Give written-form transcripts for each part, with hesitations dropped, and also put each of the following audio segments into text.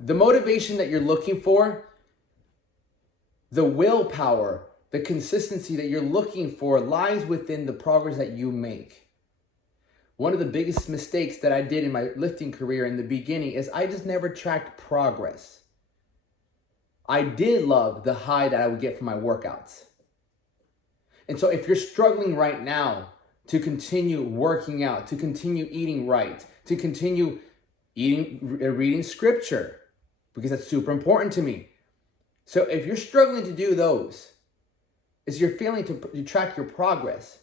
The motivation that you're looking for, the willpower, the consistency that you're looking for lies within the progress that you make. One of the biggest mistakes that I did in my lifting career in the beginning is I just never tracked progress. I did love the high that I would get from my workouts. And so if you're struggling right now to continue working out, to continue eating right, to continue reading scripture, because that's super important to me. So if you're struggling to do those, is you're failing to track your progress.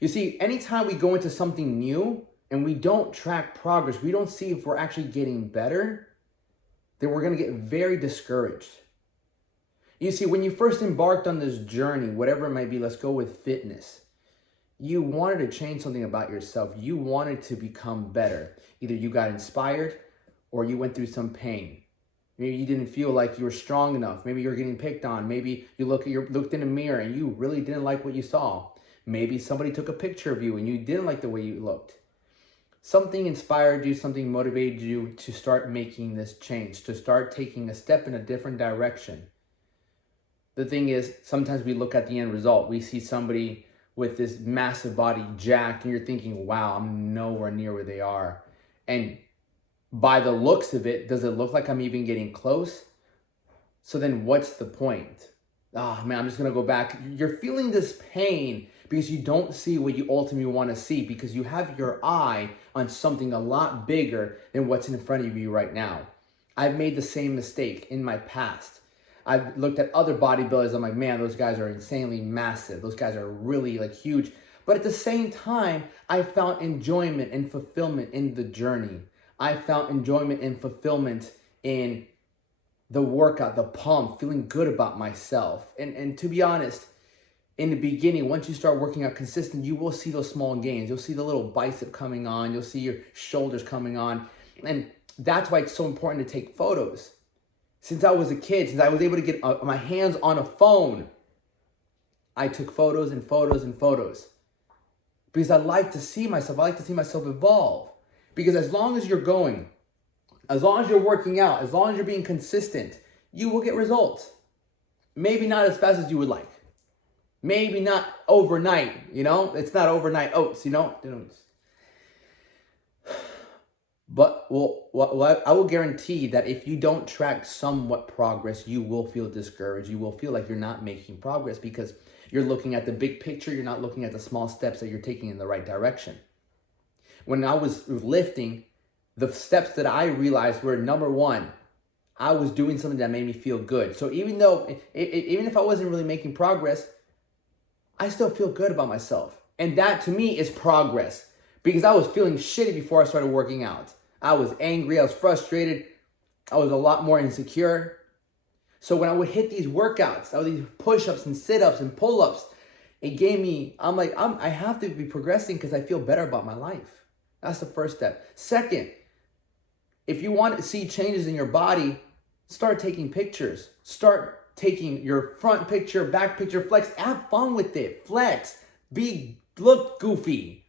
You see, anytime we go into something new and we don't track progress, we don't see if we're actually getting better, then we're going to get very discouraged. You see, when you first embarked on this journey, whatever it might be, let's go with fitness, you wanted to change something about yourself. You wanted to become better. Either you got inspired or you went through some pain. Maybe you didn't feel like you were strong enough. Maybe you're getting picked on. Maybe you looked in a mirror and you really didn't like what you saw. Maybe somebody took a picture of you and you didn't like the way you looked. Something inspired you, something motivated you to start making this change, to start taking a step in a different direction. The thing is, sometimes we look at the end result. We see somebody with this massive body jacked and you're thinking, wow, I'm nowhere near where they are. And by the looks of it, does it look like I'm even getting close? So then what's the point? Oh man, I'm just gonna go back. You're feeling this pain because you don't see what you ultimately want to see, because you have your eye on something a lot bigger than what's in front of you right now. I've made the same mistake in my past. I've looked at other bodybuilders. I'm like, man, those guys are insanely massive. Those guys are really like huge. But at the same time, I found enjoyment and fulfillment in the journey. I found enjoyment and fulfillment in the workout, the pump, feeling good about myself. And to be honest, in the beginning, once you start working out consistent, you will see those small gains. You'll see the little bicep coming on. You'll see your shoulders coming on. And that's why it's so important to take photos. Since I was a kid, since I was able to get my hands on a phone, I took photos and photos and photos. Because I like to see myself. I like to see myself evolve. Because as long as you're going, as long as you're working out, as long as you're being consistent, you will get results. Maybe not as fast as you would like. Maybe not overnight, It's not overnight oats, But I will guarantee that if you don't track somewhat progress, you will feel discouraged. You will feel like you're not making progress because you're looking at the big picture. You're not looking at the small steps that you're taking in the right direction. When I was lifting, the steps that I realized were, number one, I was doing something that made me feel good. So even if I wasn't really making progress, I still feel good about myself. And that to me is progress, because I was feeling shitty before I started working out. I was angry, I was frustrated, I was a lot more insecure. So when I would hit these workouts, these push-ups and sit-ups and pull-ups, it gave me, I have to be progressing because I feel better about my life. That's the first step. Second, if you want to see changes in your body, start taking pictures. Start taking your front picture, back picture, flex. Have fun with it. Flex. Look goofy.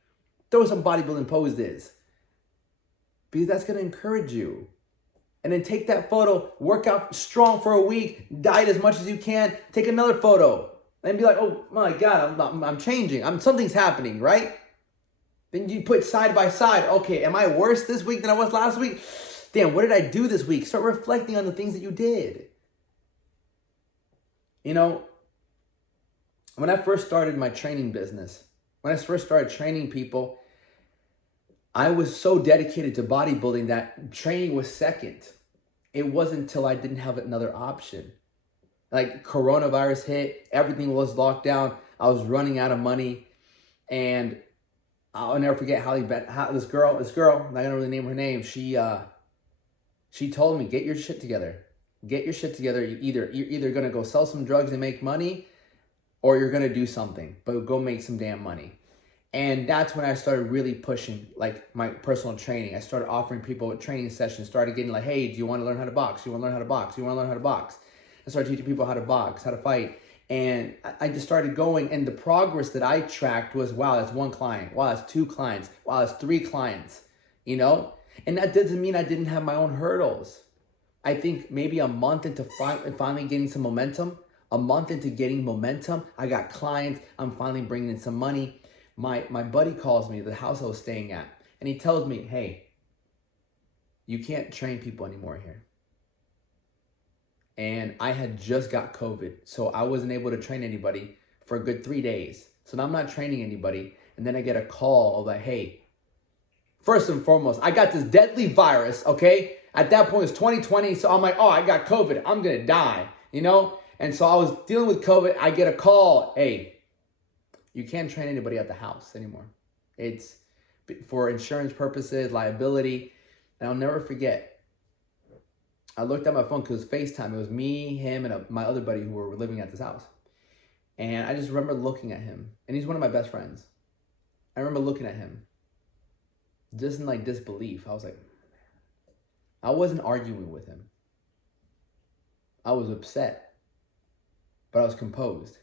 Throw some bodybuilding poses. Because that's going to encourage you. And then take that photo, work out strong for a week, diet as much as you can, take another photo. And be like, oh my God, I'm changing. Something's happening, right? Then you put side by side. Okay, am I worse this week than I was last week? Damn, what did I do this week? Start reflecting on the things that you did. When I first started my training business, when I first started training people, I was so dedicated to bodybuilding that training was second. It wasn't until I didn't have another option. Like coronavirus hit, everything was locked down. I was running out of money, and I'll never forget how this girl, I'm not gonna really name her name. She told me, get your shit together. Get your shit together. You're either gonna go sell some drugs and make money, or you're gonna do something, but go make some damn money. And that's when I started really pushing like my personal training. I started offering people training sessions, started getting like, hey, do you want to learn how to box? Do you want to learn how to box? Do you want to learn how to box? I started teaching people how to box, how to fight. And I just started going, and the progress that I tracked was, wow, that's one client. Wow, that's two clients. Wow, that's three clients, And that doesn't mean I didn't have my own hurdles. I think maybe a month into finally getting some momentum, I got clients. I'm finally bringing in some money. My buddy calls me, the house I was staying at, and he tells me, hey, you can't train people anymore here. And I had just got COVID, so I wasn't able to train anybody for a good 3 days. So now I'm not training anybody. And then I get a call like, hey, first and foremost, I got this deadly virus, okay? At that point, it's 2020, so I'm like, oh, I got COVID. I'm going to die, you know? And so I was dealing with COVID. I get a call, hey, you can't train anybody at the house anymore. It's for insurance purposes, liability. And I'll never forget, I looked at my phone because it was FaceTime. It was me, him, and my other buddy who were living at this house. And I just remember looking at him. And he's one of my best friends. I remember looking at him just in like disbelief. I was like, I wasn't arguing with him. I was upset, but I was composed.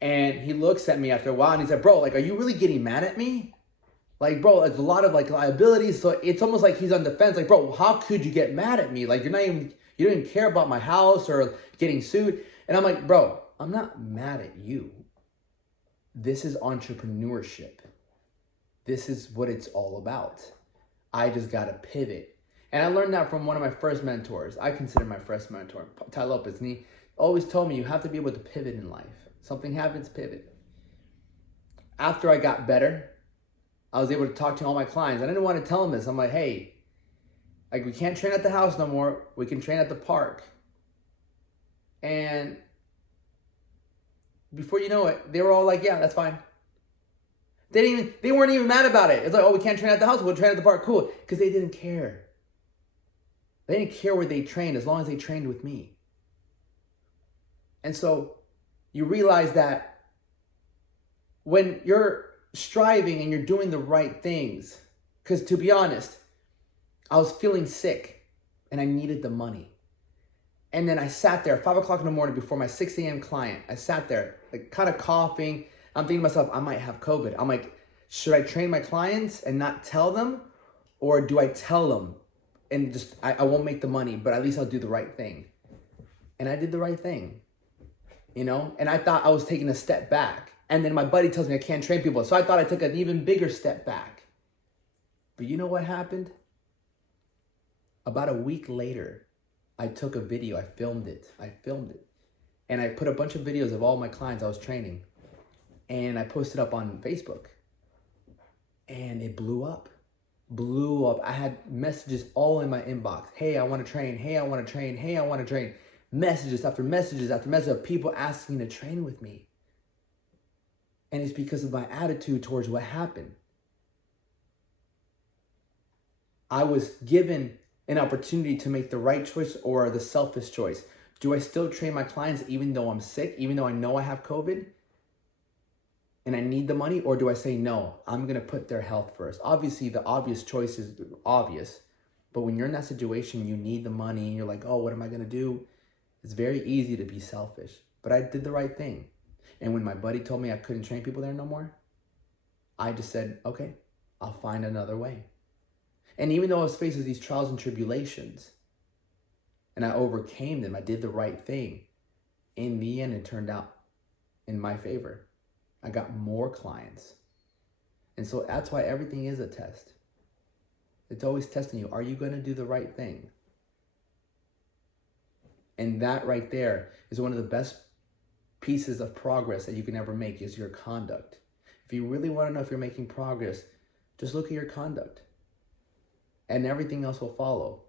And he looks at me after a while and he's like, bro, like, are you really getting mad at me? Like, bro, it's a lot of like liabilities. So it's almost like he's on defense. Like, bro, how could you get mad at me? Like, you don't even care about my house or getting sued. And I'm like, bro, I'm not mad at you. This is entrepreneurship. This is what it's all about. I just got to pivot. And I learned that from one of my first mentors. I consider my first mentor, Ty Lopez. And he always told me you have to be able to pivot in life. Something happens, pivot. After I got better, I was able to talk to all my clients. I didn't want to tell them this. I'm like, hey, like, we can't train at the house no more. We can train at the park. And before you know it, they were all like, yeah, that's fine. They weren't even mad about it. It's like, oh, we can't train at the house. We'll train at the park. Cool. Because they didn't care. They didn't care where they trained as long as they trained with me. And so you realize that when you're striving and you're doing the right things, because to be honest, I was feeling sick and I needed the money. And then I sat there 5 o'clock in the morning before my 6 a.m. client. I sat there like kind of coughing. I'm thinking to myself, I might have COVID. I'm like, should I train my clients and not tell them? Or do I tell them and just, I won't make the money, but at least I'll do the right thing. And I did the right thing, you know? And I thought I was taking a step back. And then my buddy tells me I can't train people. So I thought I took an even bigger step back. But you know what happened? About a week later, I took a video. I filmed it. And I put a bunch of videos of all my clients I was training. And I posted up on Facebook. And it blew up. I had messages all in my inbox. Hey, I want to train. Hey, I want to train. Hey, I want to train. Messages after messages after messages of people asking to train with me. And it's because of my attitude towards what happened. I was given an opportunity to make the right choice or the selfish choice. Do I still train my clients even though I'm sick, even though I know I have COVID and I need the money? Or do I say, no, I'm going to put their health first? Obviously, the obvious choice is obvious. But when you're in that situation, you need the money and you're like, oh, what am I going to do? It's very easy to be selfish. But I did the right thing. And when my buddy told me I couldn't train people there no more, I just said, okay, I'll find another way. And even though I was faced with these trials and tribulations, and I overcame them, I did the right thing. In the end, it turned out in my favor. I got more clients. And so that's why everything is a test. It's always testing you. Are you going to do the right thing? And that right there is one of the best pieces of progress that you can ever make is your conduct. If you really want to know if you're making progress, just look at your conduct. And everything else will follow.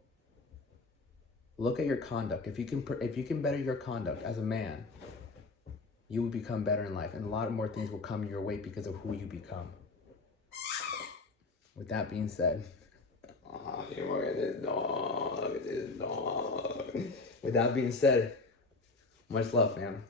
Look at your conduct. If you can better your conduct as a man, you will become better in life. And a lot more things will come your way because of who you become. With that being said, look at this dog. With that being said, much love, fam.